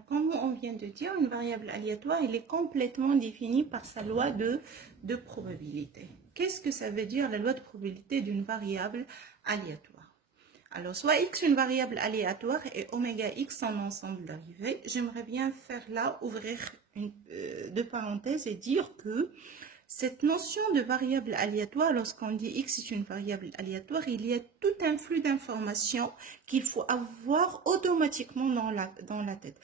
Alors, comme on vient de dire, une variable aléatoire, elle est complètement définie par sa loi de probabilité. Qu'est-ce que ça veut dire, la loi de probabilité d'une variable aléatoire? Alors, soit x une variable aléatoire et oméga x son ensemble d'arrivées. J'aimerais bien faire là, ouvrir deux parenthèses et dire que cette notion de variable aléatoire, lorsqu'on dit x est une variable aléatoire, il y a tout un flux d'informations qu'il faut avoir automatiquement dans la tête.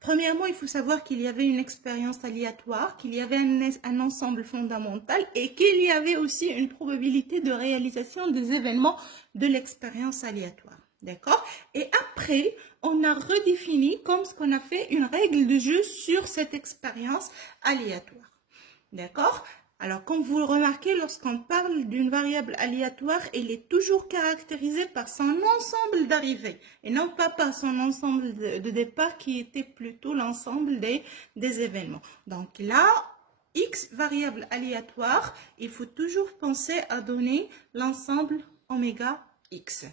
Premièrement, il faut savoir qu'il y avait une expérience aléatoire, qu'il y avait un ensemble fondamental et qu'il y avait aussi une probabilité de réalisation des événements de l'expérience aléatoire. D'accord? Et après, on a redéfini comme ce qu'on a fait une règle de jeu sur cette expérience aléatoire. D'accord? Alors, comme vous le remarquez, lorsqu'on parle d'une variable aléatoire, elle est toujours caractérisée par son ensemble d'arrivées et non pas par son ensemble de départ qui était plutôt l'ensemble des événements. Donc là, x variable aléatoire, il faut toujours penser à donner l'ensemble oméga x.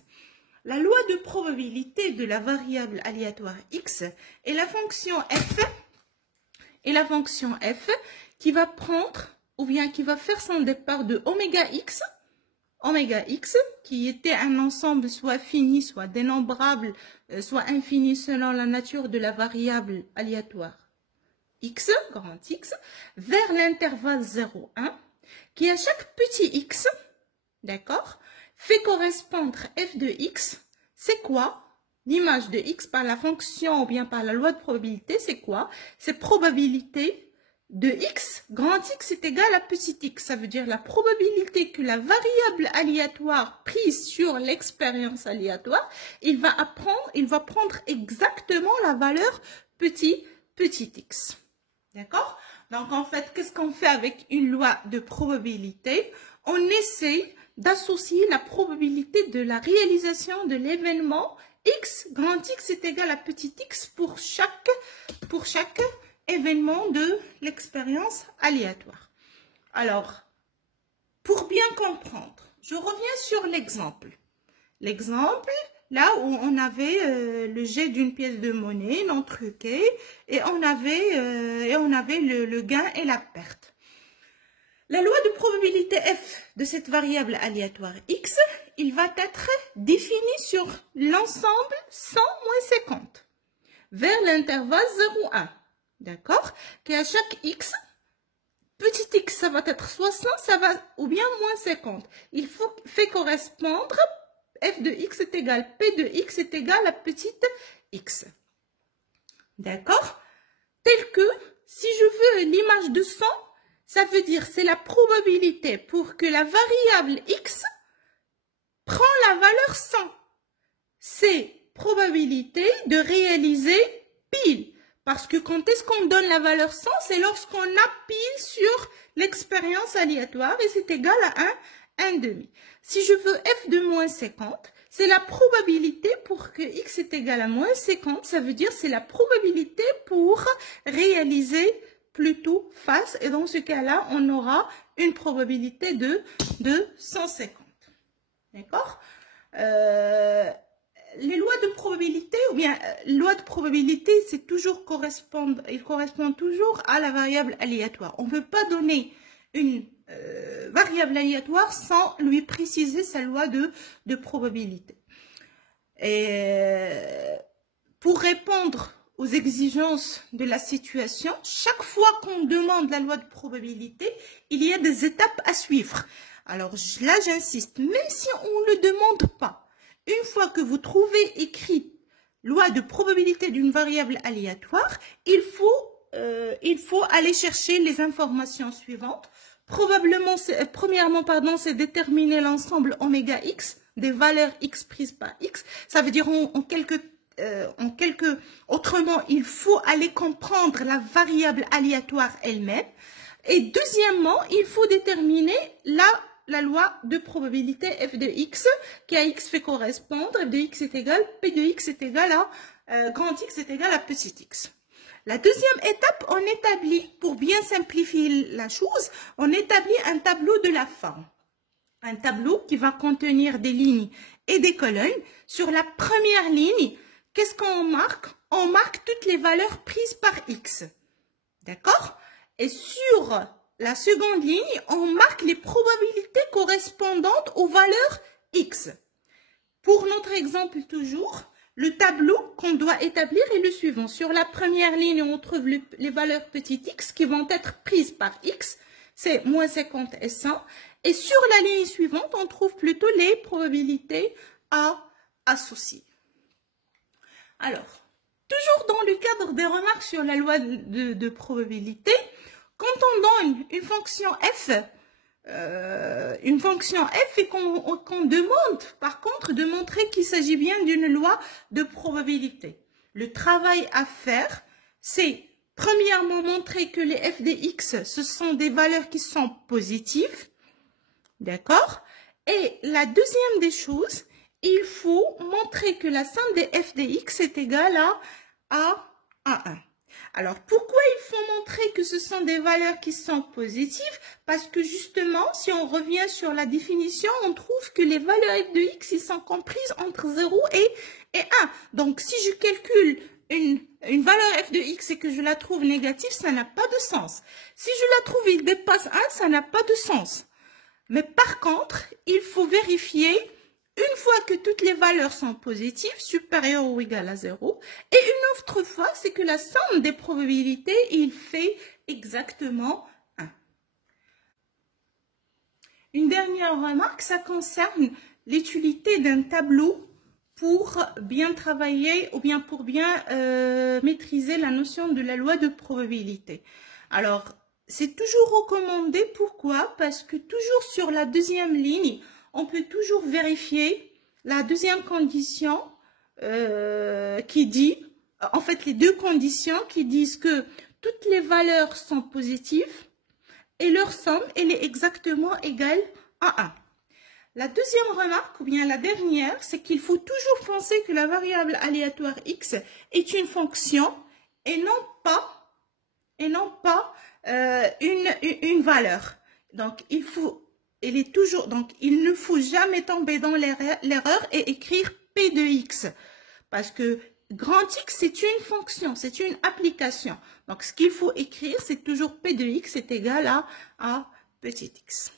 La loi de probabilité de la variable aléatoire x est la fonction f qui va prendre ou bien qui va faire son départ de oméga x, qui était un ensemble soit fini, soit dénombrable, soit infini selon la nature de la variable aléatoire x, grand X, vers l'intervalle 0, 1, qui à chaque petit x, d'accord, fait correspondre f de x, c'est quoi? L'image de x par la fonction ou bien par la loi de probabilité, c'est quoi? C'est probabilité de x, grand X est égal à petit x. Ça veut dire la probabilité que la variable aléatoire prise sur l'expérience aléatoire, il va prendre exactement la valeur petit x. D'accord? Donc en fait, qu'est-ce qu'on fait avec une loi de probabilité? On essaye d'associer la probabilité de la réalisation de l'événement x, grand X est égal à petit x pour chaque événement de l'expérience aléatoire. Alors, pour bien comprendre, je reviens sur l'exemple. L'exemple, là où on avait le jet d'une pièce de monnaie non truquée et on avait le gain et la perte. La loi de probabilité f de cette variable aléatoire x, il va être défini sur l'ensemble 100 moins 50 vers l'intervalle 0,1. D'accord? Qu'à chaque x, petit x, ça va être 60, ou bien moins 50. Il fait correspondre f de x est égal, p de x est égal à petite x. D'accord? Tel que, si je veux l'image de 100, ça veut dire c'est la probabilité pour que la variable x prend la valeur 100. C'est probabilité de réaliser pile. Parce que quand est-ce qu'on donne la valeur 100, c'est lorsqu'on a pile sur l'expérience aléatoire et c'est égal à 1,5. Si je veux f de moins 50, c'est la probabilité pour que x est égal à moins 50, ça veut dire c'est la probabilité pour réaliser plutôt face. Et dans ce cas-là, on aura une probabilité de 150. D'accord? Les lois de probabilité, ou bien loi de probabilité, c'est toujours il correspond toujours à la variable aléatoire. On ne peut pas donner une variable aléatoire sans lui préciser sa loi de probabilité. Et pour répondre aux exigences de la situation, chaque fois qu'on demande la loi de probabilité, il y a des étapes à suivre. Alors là, j'insiste, même si on ne le demande pas, une fois que vous trouvez écrit loi de probabilité d'une variable aléatoire, il faut aller chercher les informations suivantes. Premièrement, c'est déterminer l'ensemble oméga x des valeurs x prises par x. Ça veut dire autrement, il faut aller comprendre la variable aléatoire elle-même. Et deuxièmement, il faut déterminer la loi de probabilité f de x, qui à x fait correspondre, f de x est égal, p de x est égal à, grand x est égal à petit x. La deuxième étape, on établit, pour bien simplifier la chose, on établit un tableau de la forme. Un tableau qui va contenir des lignes et des colonnes. Sur la première ligne, qu'est-ce qu'on marque? On marque toutes les valeurs prises par x. D'accord? Et sur la seconde ligne, on marque les probabilités correspondantes aux valeurs x. Pour notre exemple toujours, le tableau qu'on doit établir est le suivant. Sur la première ligne, on trouve les valeurs petites x qui vont être prises par x. C'est moins 50 et 100. Et sur la ligne suivante, on trouve plutôt les probabilités à associer. Alors, toujours dans le cadre des remarques sur la loi de probabilité, quand on donne une fonction f et qu'on demande par contre de montrer qu'il s'agit bien d'une loi de probabilité. Le travail à faire, c'est premièrement montrer que les f de x, ce sont des valeurs qui sont positives, d'accord? Et la deuxième des choses, il faut montrer que la somme des f de x est égale à 1. Alors, pourquoi il faut montrer que ce sont des valeurs qui sont positives? Parce que justement, si on revient sur la définition, on trouve que les valeurs f de x ils sont comprises entre 0 et 1. Donc, si je calcule une valeur f de x et que je la trouve négative, ça n'a pas de sens. Si je la trouve il dépasse 1, ça n'a pas de sens. Mais par contre, il faut vérifier une fois que toutes les valeurs sont positives, supérieures ou égales à 0, et une autre fois, c'est que la somme des probabilités, il fait exactement 1. Une dernière remarque, ça concerne l'utilité d'un tableau pour bien travailler ou bien pour bien maîtriser la notion de la loi de probabilité. Alors, c'est toujours recommandé. Pourquoi? Parce que toujours sur la deuxième ligne, on peut toujours vérifier la deuxième condition qui dit, en fait les deux conditions qui disent que toutes les valeurs sont positives et leur somme, elle est exactement égale à 1. La deuxième remarque, ou bien la dernière, c'est qu'il faut toujours penser que la variable aléatoire x est une fonction et non pas une valeur. Donc, il ne faut jamais tomber dans l'erreur et écrire p de x. Parce que grand X, c'est une fonction, c'est une application. Donc, ce qu'il faut écrire, c'est toujours p de x est égal à petit x.